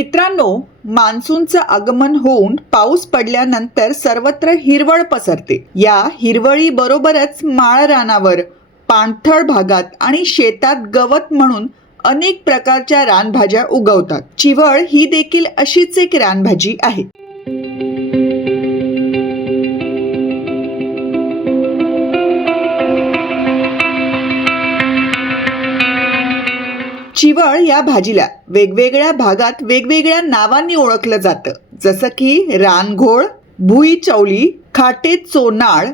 मित्रांनो मान्सूनचं आगमन होऊन पाऊस पडल्यानंतर सर्वत्र हिरवळ पसरते. या हिरवळी बरोबरच माळ रानावर पाणथळ भागात आणि शेतात गवत म्हणून अनेक प्रकारच्या रानभाज्या उगवतात. चिवळ ही देखील अशीच एक रानभाजी आहे. चिवळ या भाजीला वेगवेगळ्या भागात वेगवेगळ्या नावांनी ओळखलं जातं. जसं की रानघोळ भुई चौली खाटे चोनाळ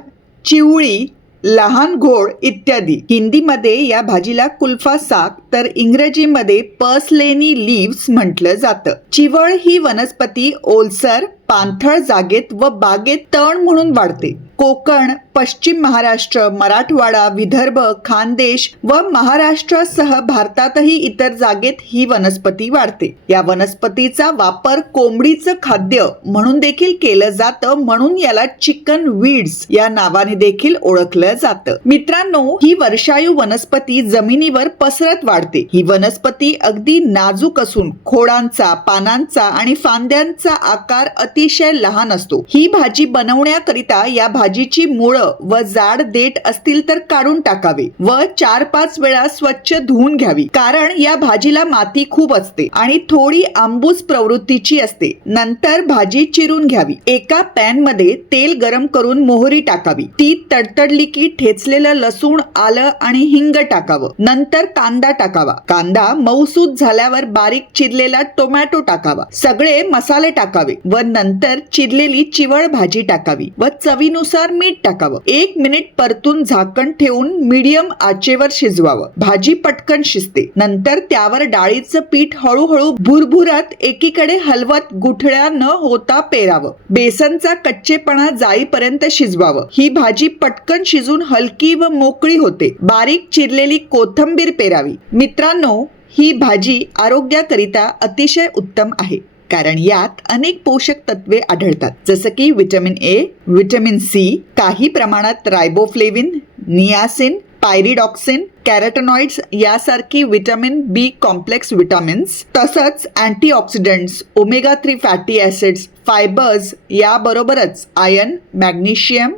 चिवळी लहान घोळ इत्यादी. हिंदीमध्ये या भाजीला कुल्फा साग तर इंग्रजीमध्ये पर्सलेनी लिव्स म्हटलं जातं. चिवळ ही वनस्पती ओलसर पाणथळ जागेत व बागेत तण म्हणून वाढते. कोकण पश्चिम महाराष्ट्र मराठवाडा विदर्भ खानदेश व महाराष्ट्रासह भारतातही इतर जागेत ही वनस्पती वाढते. या वनस्पतीचा वापर कोंबडीचं खाद्य म्हणून देखील केलं जातं म्हणून याला चिकन वीड्स या नावाने देखील ओळखलं जातं. मित्रांनो ही वर्षायू वनस्पती जमिनीवर पसरत वाढते. ही वनस्पती अगदी नाजूक असून खोडांचा पानांचा आणि फांद्यांचा आकार अतिशय लहान असतो. ही भाजी बनवण्याकरिता या भाजीची मुळं व जाड देठ असतील तर काढून टाकावे व चार पाच वेळा स्वच्छ धुवून घ्यावी. कारण या भाजीला माती खूप असते आणि थोडी आंबूस प्रवृत्तीची असते. नंतर भाजी चिरून घ्यावी. एका पॅनमध्ये तेल गरम करून मोहरी टाकावी. ती तडतडली की ठेचलेलं लसूण आलं आणि हिंग टाकावं. नंतर कांदा टाकावा. कांदा मऊसूद झाल्यावर बारीक चिरलेला टोमॅटो टाकावा. सगळे मसाले टाकावे व नंतर नंतर चिरलेली चिवळ भाजी टाकावी व चवीनुसार मीठ टाकावं. एक मिनिट परतून झाकण ठेवून मीडियम आचेवर शिजवावं. भाजी पटकन शिजते. नंतर त्यावर डाळीचं पीठ हळूहळू भुरभुरात एकीकडे हलवत गुठळ्या न होता पेरावं. बेसनचा कच्चेपणा जाईपर्यंत शिजवावं. ही भाजी पटकन शिजून हलकी व मोकळी होते. बारीक चिरलेली कोथंबीर पेरावी. मित्रांनो ही भाजी आरोग्याकरिता अतिशय उत्तम आहे. कारण यात अनेक पोषक तत्वे आढळतात. जसं की विटॅमिन ए विटॅमिन सी काही प्रमाणात रायबोफ्लेविन नियासिन पायरिडॉक्सिन कॅरेटनॉइड्स यासारखी विटॅमिन बी कॉम्प्लेक्स विटॅमिन्स तसंच antioxidants omega three fatty acids fibres याबरोबरच iron magnesium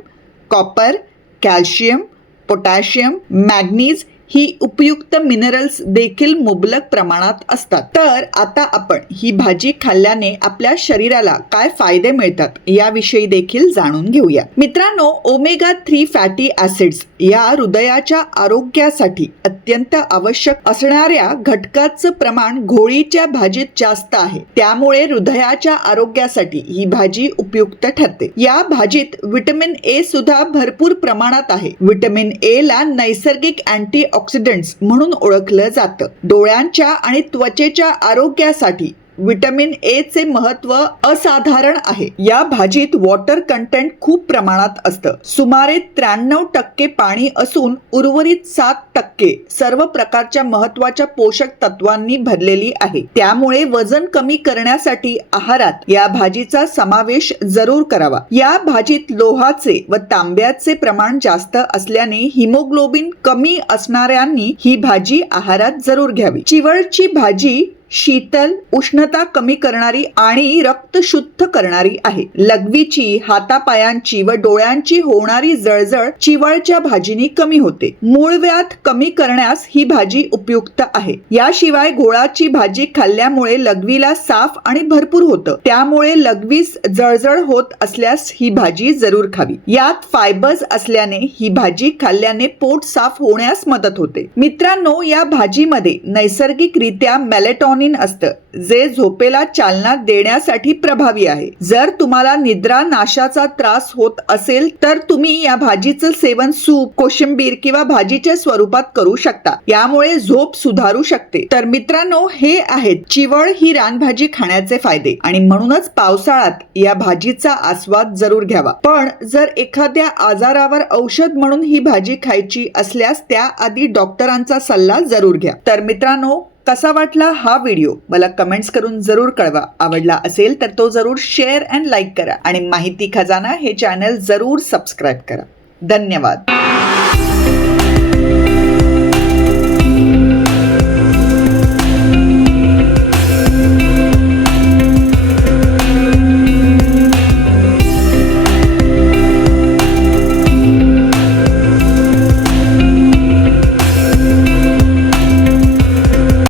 copper calcium potassium manganese ही उपयुक्त मिनरल्स देखील मुबलक प्रमाणात असतात. तर आता आपण ही भाजी खाल्ल्याने आपल्या शरीराला काय फायदे मिळतात याविषयी देखील जाणून घेऊया. मित्रांनो ओमेगा थ्री फॅटी ऍसिड्स या हृदयाच्या आरोग्यासाठी अत्यंत आवश्यक असणाऱ्या घटकाचं प्रमाण घोळीच्या भाजीत जास्त आहे. त्यामुळे हृदयाच्या आरोग्यासाठी ही भाजी उपयुक्त ठरते. या भाजीत व्हिटॅमिन ए सुद्धा भरपूर प्रमाणात आहे. व्हिटॅमिन ए ला नैसर्गिक अँटी ऑक्सिडंट्स म्हणून ओळखलं जातं. डोळ्यांच्या आणि त्वचेच्या आरोग्यासाठी विटॅमिन ए चे महत्त्व असाधारण आहे. या भाजीत वॉटर कंटेंट खूप प्रमाणात असतं. सुमारे त्र्याण्णव टक्के पाणी असून उर्वरित सात टक्के सर्व प्रकारच्या महत्त्वाच्या पोषक तत्वांनी भरलेली आहे. त्यामुळे वजन कमी करण्यासाठी आहारात या भाजीचा समावेश जरूर करावा. या भाजीत लोहाचे व तांब्याचे प्रमाण जास्त असल्याने हिमोग्लोबिन कमी असणाऱ्यांनी ही भाजी आहारात जरूर घ्यावी. चिवळची भाजी शीतल उष्णता कमी करणारी आणि रक्त शुद्ध करणारी आहे. लघवीची हातापायांची व डोळ्यांची होणारी जळजळ चिवळच्या भाजीनी कमी होते. मूळव्याध कमी करण्यास ही भाजी उपयुक्त आहे. याशिवाय गोळाची भाजी खाल्ल्यामुळे लघवीला साफ आणि भरपूर होतं. त्यामुळे लघवीस जळजळ होत असल्यास ही भाजी जरूर खावी. यात फायबर्स असल्याने ही भाजी खाल्ल्याने पोट साफ होण्यास मदत होते. मित्रांनो या भाजीमध्ये नैसर्गिकरित्या मेलेटॉनिन असतं जे झोपेला चालना देण्यासाठी प्रभावी आहे. जर तुम्हाला निद्रा नाशाचा त्रास होत असेल तर तुम्ही या भाजीचं सेवन सूप कोशिंबीर किंवा भाजीच्या स्वरूपात करू शकता. यामुळे झोप सुधारू शकते. तर मित्रांनो हे आहेत चिवळ ही रानभाजी खाण्याचे फायदे. आणि म्हणूनच पावसाळ्यात या भाजीचा आस्वाद जरूर घ्यावा. पण जर एखाद्या आजारावर औषध म्हणून ही भाजी खायची असल्यास त्याआधी डॉक्टरांचा सल्ला जरूर घ्या. तर मित्रांनो कसा वाटला हा व्हिडिओ? मला कमेंट्स करून जरूर कळवा. आवडला असेल तर तो जरूर शेअर अँड लाईक करा. आणि माहिती खजाना हे चॅनल जरूर सबस्क्राईब करा. धन्यवाद.